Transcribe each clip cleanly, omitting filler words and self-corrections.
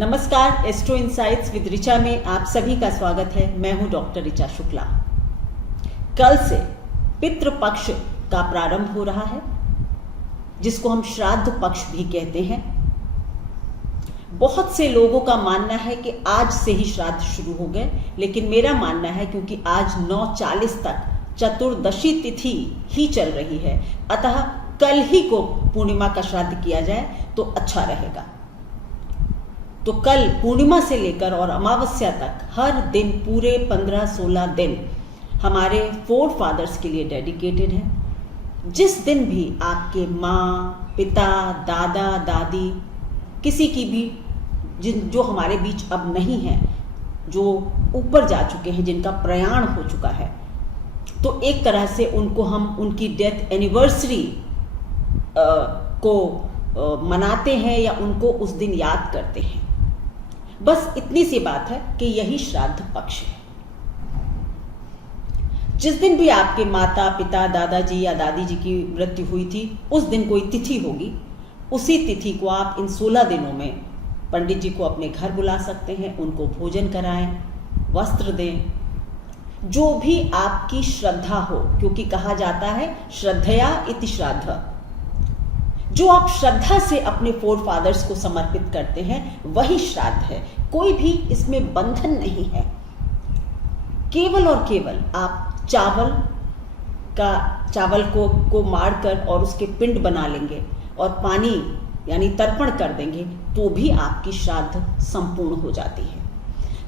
नमस्कार, astro insights with Richa में आप सभी का स्वागत है। मैं हूं डॉक्टर ऋचा शुक्ला। कल से पितृपक्ष का प्रारंभ हो रहा है, जिसको हम श्राद्ध पक्ष भी कहते हैं। बहुत से लोगों का मानना है कि आज से ही श्राद्ध शुरू हो गए, लेकिन मेरा मानना है क्योंकि आज 9:40 तक चतुर्दशी तिथि ही चल रही है, अतः कल ही को पूर्णिमा का श्राद्ध किया जाए तो अच्छा रहेगा। तो कल पूर्णिमा से लेकर और अमावस्या तक हर दिन पूरे 15-16 दिन हमारे फोर फादर्स के लिए डेडिकेटेड हैं। जिस दिन भी आपके माँ, पिता, दादा, दादी, किसी की भी जो हमारे बीच अब नहीं है, जो ऊपर जा चुके हैं, जिनका प्रयाण हो चुका है, तो एक तरह से उनको हम उनकी डेथ एनिवर्सरी को मनाते हैं या उनको उस दिन याद करते हैं। बस इतनी सी बात है कि यही श्राद्ध पक्ष है। जिस दिन भी आपके माता, पिता, दादाजी या दादी जी की मृत्यु हुई थी, उस दिन कोई तिथि होगी। उसी तिथि को आप इन 16 दिनों में पंडित जी को अपने घर बुला सकते हैं, उनको भोजन कराएं, वस्त्र दें, जो भी आपकी श्रद्धा हो, क्योंकि कहा जाता है श्रद्धया इति श्राद्ध। जो आप श्रद्धा से अपने फोर फादर्स को समर्पित करते हैं वही श्राद्ध है। कोई भी इसमें बंधन नहीं है। केवल और केवल आप चावल को मारकर और उसके पिंड बना लेंगे और पानी यानी तर्पण कर देंगे तो भी आपकी श्राद्ध संपूर्ण हो जाती है।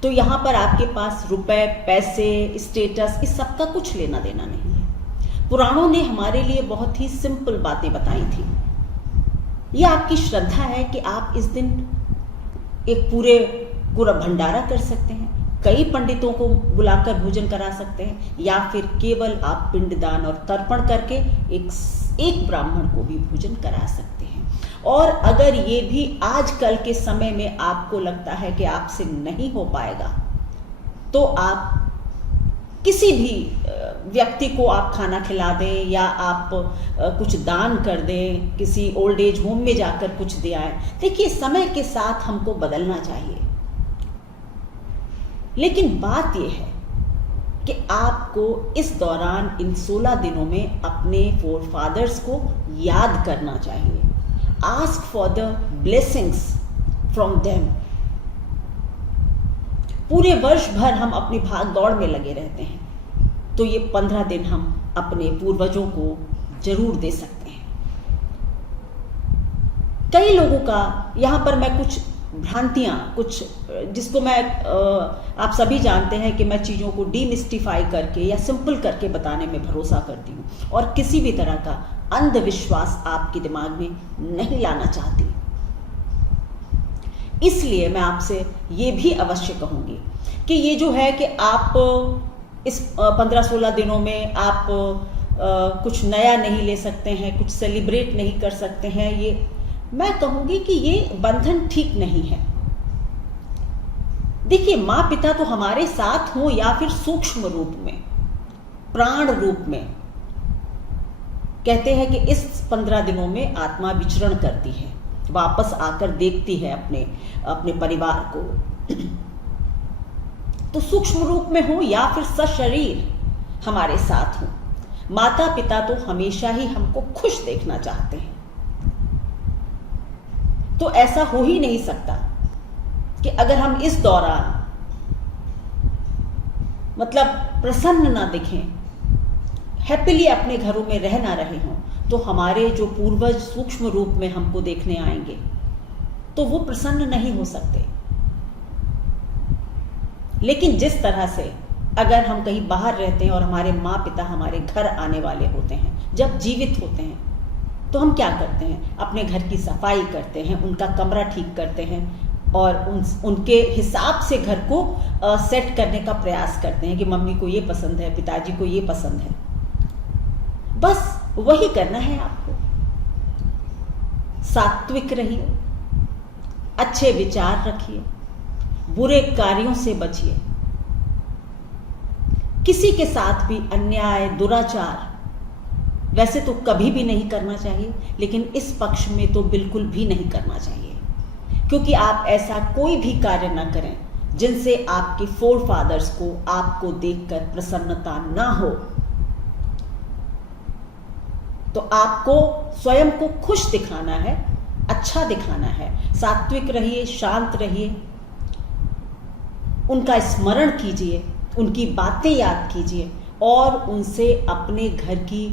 तो यहाँ पर आपके पास रुपए, पैसे, स्टेटस, इस सब का कुछ लेना देना नहीं है। पुराणों ने हमारे लिए बहुत ही सिंपल बातें बताई थी। यह आपकी श्रद्धा है कि आप इस दिन एक पूरा भंडारा कर सकते हैं, कई पंडितों को बुलाकर भोजन करा सकते हैं, या फिर केवल आप पिंडदान और तर्पण करके एक ब्राह्मण को भी भोजन करा सकते हैं। और अगर ये भी आजकल के समय में आपको लगता है कि आपसे नहीं हो पाएगा, तो आप किसी भी व्यक्ति को आप खाना खिला दें या आप कुछ दान कर दें, किसी ओल्ड एज होम में जाकर कुछ दे आए। देखिए, समय के साथ हमको बदलना चाहिए, लेकिन बात यह है कि आपको इस दौरान इन 16 दिनों में अपने फोर फादर्स को याद करना चाहिए। Ask for the blessings from them. पूरे वर्ष भर हम अपनी भाग दौड़ में लगे रहते हैं, तो ये 15 दिन हम अपने पूर्वजों को जरूर दे सकते हैं। कई लोगों का यहाँ पर मैं कुछ भ्रांतियाँ, कुछ जिसको मैं आप सभी जानते हैं कि मैं चीज़ों को डीमिस्टिफाई करके या सिंपल करके बताने में भरोसा करती हूँ, और किसी भी तरह का अंधविश्वास आपके दिमाग में नहीं लाना चाहती। इसलिए मैं आपसे ये भी अवश्य कहूँगी कि ये जो है कि आप इस 15-16 दिनों में आप कुछ नया नहीं ले सकते हैं, कुछ सेलिब्रेट नहीं कर सकते हैं, ये मैं कहूँगी कि ये बंधन ठीक नहीं है। देखिए, माँ पिता तो हमारे साथ हों या फिर सूक्ष्म रूप में, प्राण रूप में, कहते हैं कि इस 15 दिनों में आत्मा विचरण करती है, वापस आकर देखती है अपने परिवार को। तो सूक्ष्म रूप में हो या फिर सशरीर हमारे साथ हो, माता पिता तो हमेशा ही हमको खुश देखना चाहते हैं। तो ऐसा हो ही नहीं सकता कि अगर हम इस दौरान मतलब प्रसन्न ना दिखें, हैप्पीली अपने घरों में रह ना रहे हों, तो हमारे जो पूर्वज सूक्ष्म रूप में हमको देखने आएंगे तो वो प्रसन्न नहीं हो सकते। लेकिन जिस तरह से अगर हम कहीं बाहर रहते हैं और हमारे माँ पिता हमारे घर आने वाले होते हैं, जब जीवित होते हैं, तो हम क्या करते हैं? अपने घर की सफाई करते हैं, उनका कमरा ठीक करते हैं और उनके हिसाब से घर को सेट करने का प्रयास करते हैं कि मम्मी को ये पसंद है, पिताजी को ये पसंद है। बस वही करना है आपको। सात्विक रहिए, अच्छे विचार रखिए, बुरे कार्यों से बचिए। किसी के साथ भी अन्याय, दुराचार वैसे तो कभी भी नहीं करना चाहिए, लेकिन इस पक्ष में तो बिल्कुल भी नहीं करना चाहिए। क्योंकि आप ऐसा कोई भी कार्य न करें जिनसे आपके फोर फादर्स को आपको देखकर प्रसन्नता ना हो। तो आपको स्वयं को खुश दिखाना है, अच्छा दिखाना है। सात्विक रहिए, शांत रहिए, उनका स्मरण कीजिए, उनकी बातें याद कीजिए और उनसे अपने घर की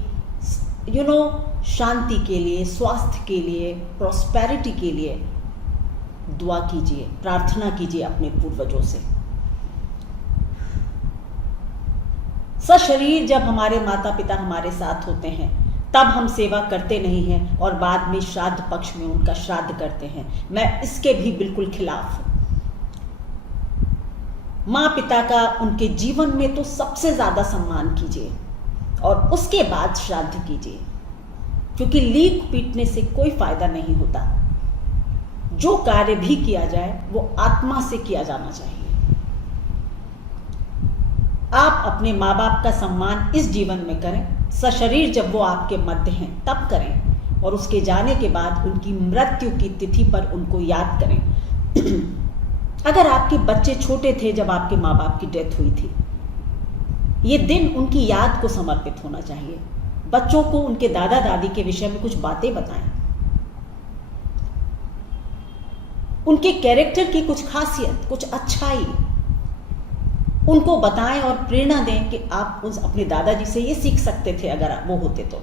शांति के लिए, स्वास्थ्य के लिए, प्रॉस्पेरिटी के लिए दुआ कीजिए, प्रार्थना कीजिए अपने पूर्वजों से। सशरीर जब हमारे माता पिता हमारे साथ होते हैं तब हम सेवा करते नहीं हैं और बाद में श्राद्ध पक्ष में उनका श्राद्ध करते हैं। मैं इसके भी बिल्कुल खिलाफ हूं। माँ पिता का उनके जीवन में तो सबसे ज्यादा सम्मान कीजिए और उसके बाद श्राद्ध कीजिए, क्योंकि लीक पीटने से कोई फायदा नहीं होता। जो कार्य भी किया जाए वो आत्मा से किया जाना चाहिए। आप अपने माँ बाप का सम्मान इस जीवन में करें, सशरीर जब वो आपके मध्य हैं तब करें, और उसके जाने के बाद उनकी मृत्यु की तिथि पर उनको याद करें। अगर आपके बच्चे छोटे थे जब आपके माँ बाप की डेथ हुई थी, ये दिन उनकी याद को समर्पित होना चाहिए। बच्चों को उनके दादा दादी के विषय में कुछ बातें बताएं, उनके कैरेक्टर की कुछ खासियत, कुछ अच्छाई उनको बताएं और प्रेरणा दें कि आप उस अपने दादाजी से ये सीख सकते थे अगर वो होते तो।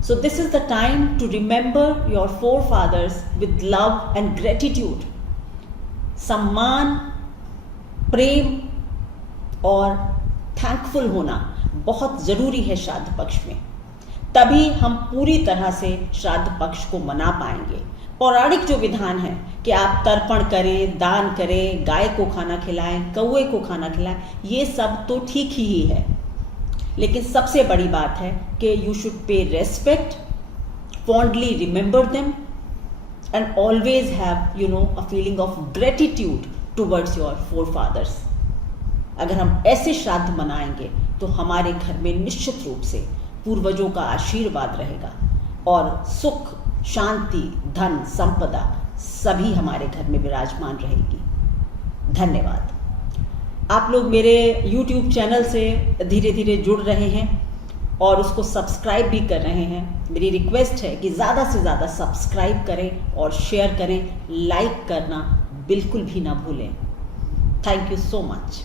So this is the time to remember your forefathers with love and gratitude. सम्मान, प्रेम और थैंकफुल होना बहुत जरूरी है श्राद्ध पक्ष में। तभी हम पूरी तरह से श्राद्ध पक्ष को मना पाएंगे। पौराणिक जो विधान है कि आप तर्पण करें, दान करें, गाय को खाना खिलाएं, कौवे को खाना खिलाएं, ये सब तो ठीक ही है, लेकिन सबसे बड़ी बात है कि you should pay respect, fondly remember them and always have a feeling of gratitude towards your forefathers. अगर हम ऐसे श्राद्ध मनाएंगे तो हमारे घर में निश्चित रूप से पूर्वजों का आशीर्वाद रहेगा और सुख, शांति, धन, संपदा सभी हमारे घर में विराजमान रहेगी। धन्यवाद। आप लोग मेरे YouTube चैनल से धीरे धीरे जुड़ रहे हैं और उसको सब्सक्राइब भी कर रहे हैं। मेरी रिक्वेस्ट है कि ज़्यादा से ज़्यादा सब्सक्राइब करें और शेयर करें, लाइक करना बिल्कुल भी ना भूलें। Thank you so much.